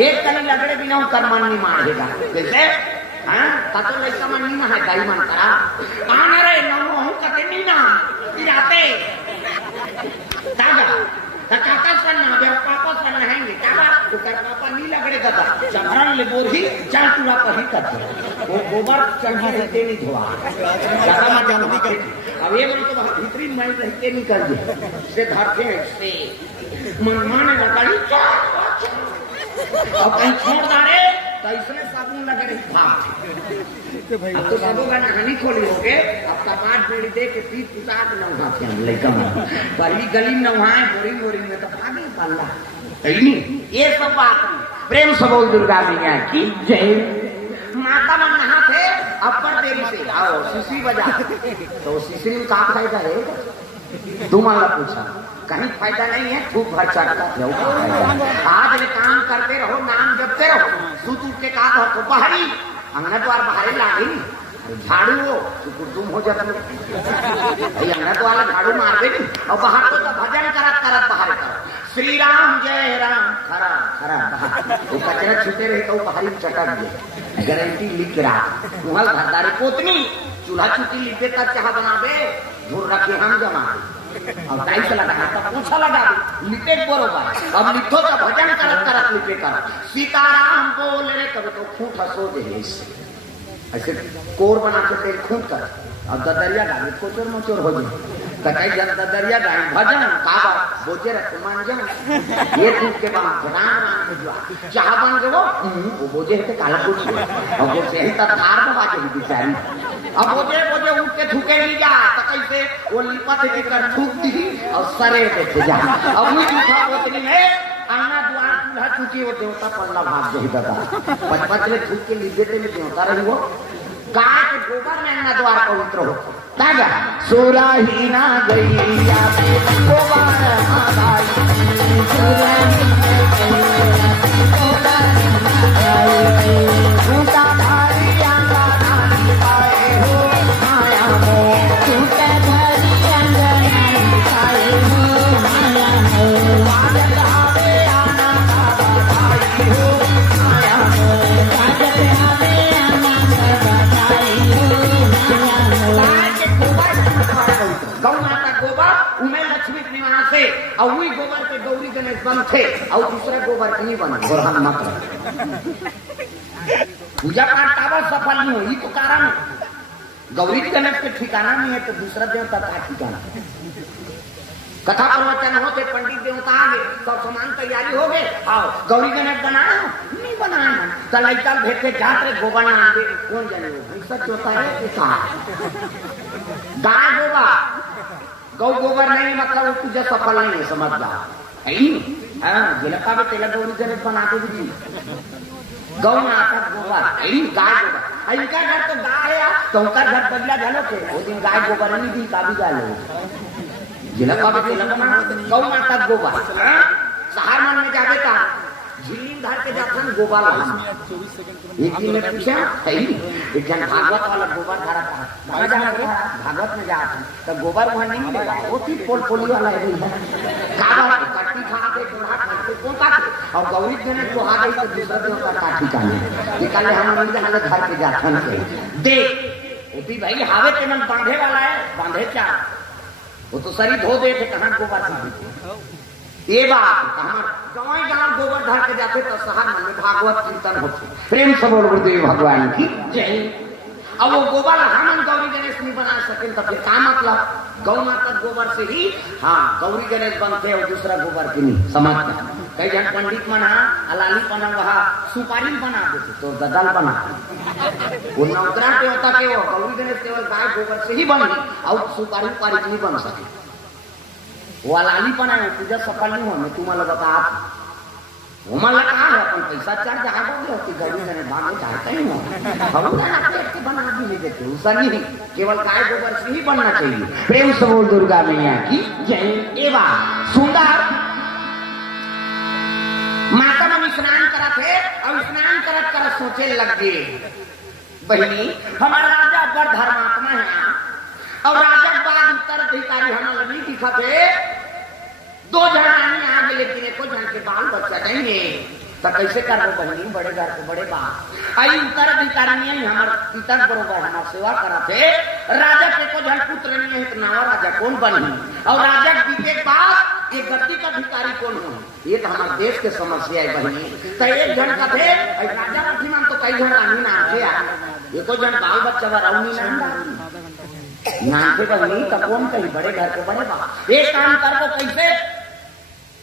एक कली लगड़े बिना कर्मण नहीं मारेगा जैसे हाँ ततो लड़का मन नहीं है गाई मन करा कहाँ रे नौ हूँ कते नहीं ना इराते ताजा काका सन्ना बे पापा सन्ना हैंगे काका उकर पापा नहीं लगड़े दादा चमरन ले बोरी चाल टूरा पर ही करते वो गोबर चढ़ा रहते नहीं धोआ ज्यादा मत जानो नहीं करते अब ये बोलो तो भीतरी माइल रहते नहीं कर दे से धरते हैं से मन माने लगाड़ी और कहीं छोड़ डाले तो इसमें साबुन लगे रही था अब तो साबुन का नहानी खोली हो गए अब कपाट बेड़ी दे के पीठ पुता के नहाते हम लेकर पहली गली में नहाए बोरी बोरी में तो भागे पाला नहीं ये सब बात प्रेम से बोल दुर्गा मैया की जय माता मन नहाते अपर देवी से आओ शिशरी बजा तो शिशरी में कहा फायदा है तुम्हारा पूछा कहीं फायदा नहीं है खूब भर चढ़ता आज काम करते रहो नाम जपते रहो सूत उठ के कहा तो बाहरी अंगना द्वार बाहरी लागे झाड़ू हो तुम हो जाता अंगना द्वार झाड़ू मार देगी और बाहर को तो भजन करत करत बाहर करो श्री राम जय राम खरा खरा वो कचरा छूटे रहे तो बाहरी चटक गए गारंटी लिख रहा तुम्हारा घरदारी पोतनी चूल्हा चुटी लिखे का चाह बनावे धूर रखे हम जमा अब दाई से लगा तो पूछा लगा लिखे बरोबर अब लिखो तो भजन करत करत लिखे कर सीताराम बोल रे कभी तो खूंट हंसो दे ऐसे कोर बना के तेल खूंट कर अब ददरिया गाड़ी कोचर मोचर हो जाए कटाई जन ददरिया गाड़ी भजन काबा बोझे रख मांजन ये खूंट के बाद राम राम के जो चाह बन गए वो बोझे है काला कुछ और वो से ही तब धार में बाजे बेचारी अब बोझे बोझे उठ के थूके नहीं जा तो कैसे वो लिपट के कर थूक दी और सरे देखे जा अब वो झूठा बोतली है आना द्वार चूल्हा चूकी वो देवता पल्ला भाग गई दादा पचपच में थूक के लिदेते में देवता रही वो गाय के गोबर में आना द्वार पवित्र हो ताजा सोरा ही ना गई या गोबर और वही गोबर के गौरी गणेश बनते और दूसरा गोबर नहीं बना गोरहन मत पूजा पाठ का सफल नहीं हो ये तो कारण गौरी गणेश के ठिकाना नहीं है तो दूसरा देवता का ठिकाना कथा प्रवचन होते पंडित देवता आ गए सब सामान तैयारी हो गए आओ गौरी गणेश बनाए नहीं बनाए तो लड़का भेजे जाते गोबर ना दे कौन जाने सच होता है गाय गोबर गौ गोबर नहीं मतलब वो पूजा सफल नहीं है समझ जाओ जिलका में तेल गौरी गणेश बना दे दी गौ माता गोबर गाय गोबर इनका घर तो गाय है तो उनका घर बदला जानो के वो दिन गाय गोबर नहीं दी काबी गाय जिलका में तेल बना गौ माता गोबर शहर मन में जावे का झिल्ली धर के जाते हैं गोबर एक दिन में पूछा एक जन भागवत वाला गोबर धरा था भागवत में जाते तो गोबर वहां नहीं मिलेगा वो थी पोल वाला है कट्टी खा के चूल्हा खाते पोता और गौरी गणेश को आ गई तो दूसरा देवता का ठिकाना निकाले हम घर के जाते हैं देख भाई हावे के मन बांधे वाला है बांधे क्या वो तो शरीर धो दे थे कहाँ गोबर ये बात गाँव गाँव गोबर धर के जाते तो शहर में भागवत कीर्तन होते प्रेम से बोल गुरुदेव भगवान की जय अब वो गोबर हम गौरी गणेश नहीं बना सके तो फिर क्या मतलब गौ माता गोबर से ही हाँ गौरी गणेश बनते और दूसरा गोबर की नहीं समझता कई जन पंडित बना अलाली बना वहा सुपारी बना देते तो गदल बना वो नौकरा पे होता के वो गौरी गणेश केवल गाय गोबर से ही बनी और सुपारी उपारी नहीं बन सके वो अलाली बनाए पूजा सफल नहीं होने तुम्हारा बता वो लगा है अपन पैसा चार जहाँ होती गौरी गणेश भागे चाहते ही हो बना भी नहीं देते उसका नहीं केवल गाय गोबर से ही बनना चाहिए प्रेम से बोल दुर्गा मैया की जय एवं सुंदर माता मन स्नान करा थे और स्नान करत कर सोचे लग गए बहनी हमारा राजा बड़ धर्मात्मा है और राजा बाद उत्तराधिकारी हमारा नहीं दिखा थे दो जनानी आ गए लेकिन एको जन के बाल बच्चा नहीं है तो कैसे कर रहे बहनी बड़े घर के बड़े बाप आई उत्तराधिकारी नहीं हमार पिता बरोबर हमार सेवा करा थे राजा के को जन पुत्र नहीं है नवा राजा कौन बनी और राजा बीते बाद ये गद्दी का अधिकारी कौन हो ये तो हमारे देश के समस्या है बहनी तो एक जन का थे राजा रखी तो कई जन रानी नाम थे ये को जन बाल बच्चा राउनी नाम थे बहनी तो कौन कहीं बड़े घर के बड़े बाप एक काम कर वो कैसे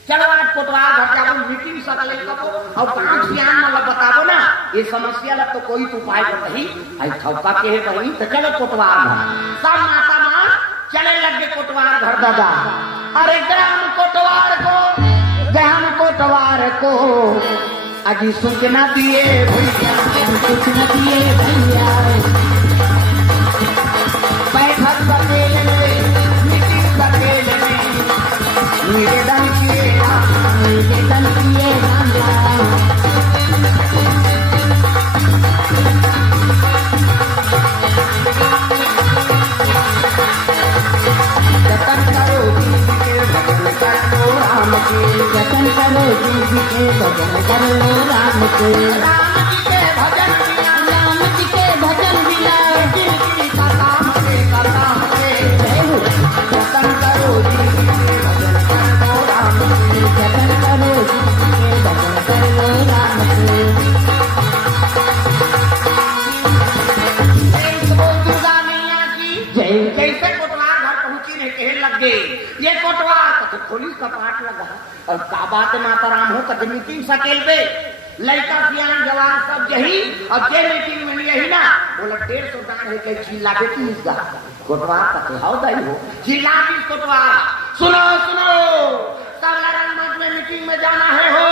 चलो आज कोटवार घर जाओ मीटिंग सकले कबो और काम सियान मतलब बताबो ना ये समस्या लग तो कोई उपाय बताई आई ठौका के है बहनी तो चलो कोटवार घर सब माता मां चले लगे कोटवार घर दादा अरे ग्राम कोटवार को अजी सूचना दिए भैया बैठक बकेले मीटिंग बकेले निवेदन किए जतन करो जतन करो जी के भजन करो राम के राम जी के भजन बिना जिंदगी का काम के जतन करो जी के भजन करो राम के जतन करो जी के भजन करो राम के दुर्गा मैया की जय कैसे कोटवार घर पहुंची ने कहे लग गए ये कोटवार तो पुलिस का पाठ लगा और का बात माता राम हो कद मीटिंग सकेल पे लड़का सियान जवान सब यही और जे मीटिंग में यही ना बोला 150 दान है के चिल्ला बेटी इसका कोटवार का हाउ दाई हो चिल्ला भी कोटवार सुनो सब लड़न मत में मीटिंग में जाना है हो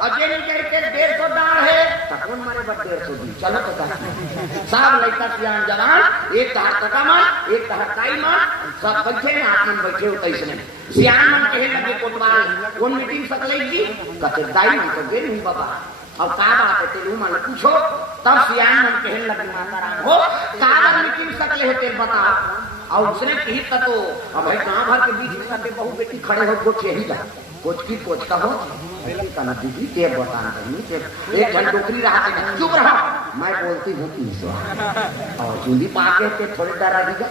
और जे नहीं कह के 150 दान है तो कौन मारे बट 150 दी चलो तो सब लड़का सियान जवान एक तहर मन एक तहर काई मन सब बैठे हैं आप मन बैठे होते इसने सियान मन कहे लगे कोटवार कौन मीटिंग सकलेगी कते दाई मन तो गे नहीं बाबा और का बात है तेलू मन पूछो तब सियान मन कहे लगे माता राम हो का मीटिंग सकले हो तेल बताओ और उसने कही तो अब भाई गांव भर के बीच में साथे बहु बेटी खड़े हो कुछ यही जा कुछ की कुछ का हो कहना दीदी टेप बताना चाहिए एक घंटे डोकरी रहा थे चुप रहा मैं बोलती हूँ 300 और चूंदी पाके थे थोड़े डरा दीजा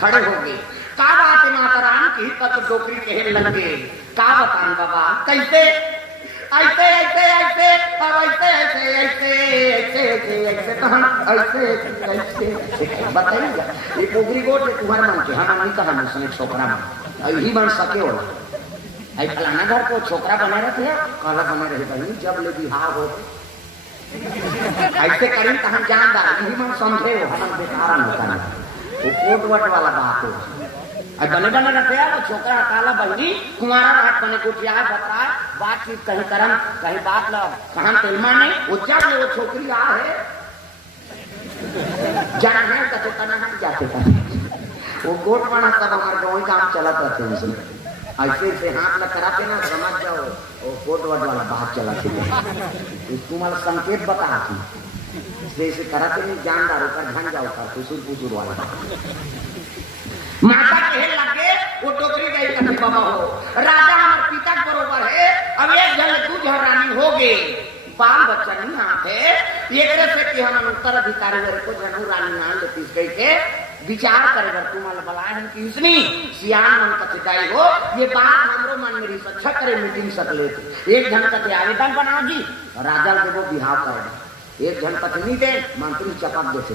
खड़े हो गए का बात है माता राम की तब डोकरी कहे लगे का बतान बाबा कैसे ऐसे ऐसे ऐसे और ऐसे ऐसे ऐसे ऐसे ऐसे ऐसे ऐसे ऐसे बताइएगा ये पोगरी गोट तुम्हारे मन के हम नहीं कहा उसने छोकरा में यही बन सके हो आई फलाना घर को छोकरा बना रहे थे काला बना रहे बहनी जब ले बिहार हो ऐसे करें कहा जानदार यही मन समझे हो हम बेकार होता है वो कोट वट वाला बात हो बने बने रखे वो छोकरा काला बहनी कुमारा रात बने कुटिया बताए बातचीत कहीं करम कहीं बात ल कहां तेलमा नहीं वो जब ले वो छोकरी आ है जाना है कते तना हम जाते थे वो कोट बना तब हमारे गांव काम चला करते हैं ऐसे से हाथ न कराते ना समझ जाओ वो कोट वट वाला बात चला थे तुम्हारा संकेत बता थी जैसे कराते नहीं जानदार होकर ढंग जाओ कर पुसुर वाला माता कहे लगे वो टोकरी गई कभी बाबा हो राजा हमारे पिता बरोबर है अब एक जन दू रानी हो गए बाल बच्चा नहीं आते एक से कि हम उत्तराधिकारी को जनू रानी नाम लेती गई के विचार करे तुम्हारा बलाए हम कि इसनी सियान मन कथिताई हो ये बात हमरो मन में अच्छा करे मीटिंग सकले थे एक जन कथे आवेदन बनाओ जी राजा देवो बिहाव करे एक जन पत्नी दे मंत्री चपक देते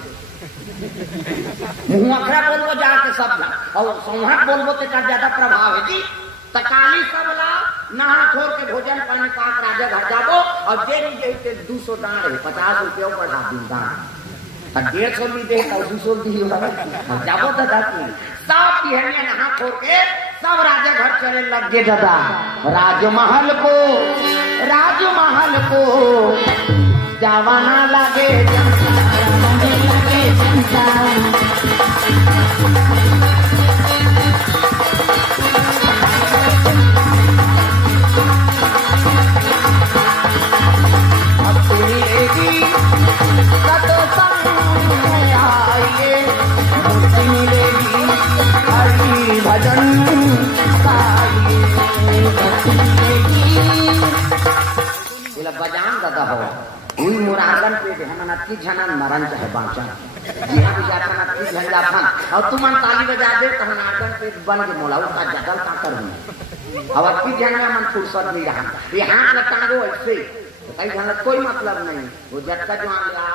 मुंह अखरा बोलबो जाके सब और संहत बोलबो ते का ज्यादा प्रभाव है जी तकाली सबला नहा छोड़ के भोजन पानी पाक राजा घर जाबो और जे नहीं देते 200 दान 50 रुपया बढ़ा दी दान 150 नहीं दे तो 200 दी जाबो दादा की सब बिहनिया नहा छोड़ के सब राजा घर चले लग गए दादा राजमहल को जावाना लगे जनता भजन काम दादा हो हुई मुरागन पे ध्यान की झनन मरन चाहे बाँचा यहाँ भी जाता ना की झन जाफन और तुम ताली बजा दे तो हम आगन पे बन के मोला उसका जगल का करूँ अब की झन में मन फुर्सत नहीं रहा ये हाथ लटांगो ऐसे कई झन कोई मतलब नहीं वो जब का जो आ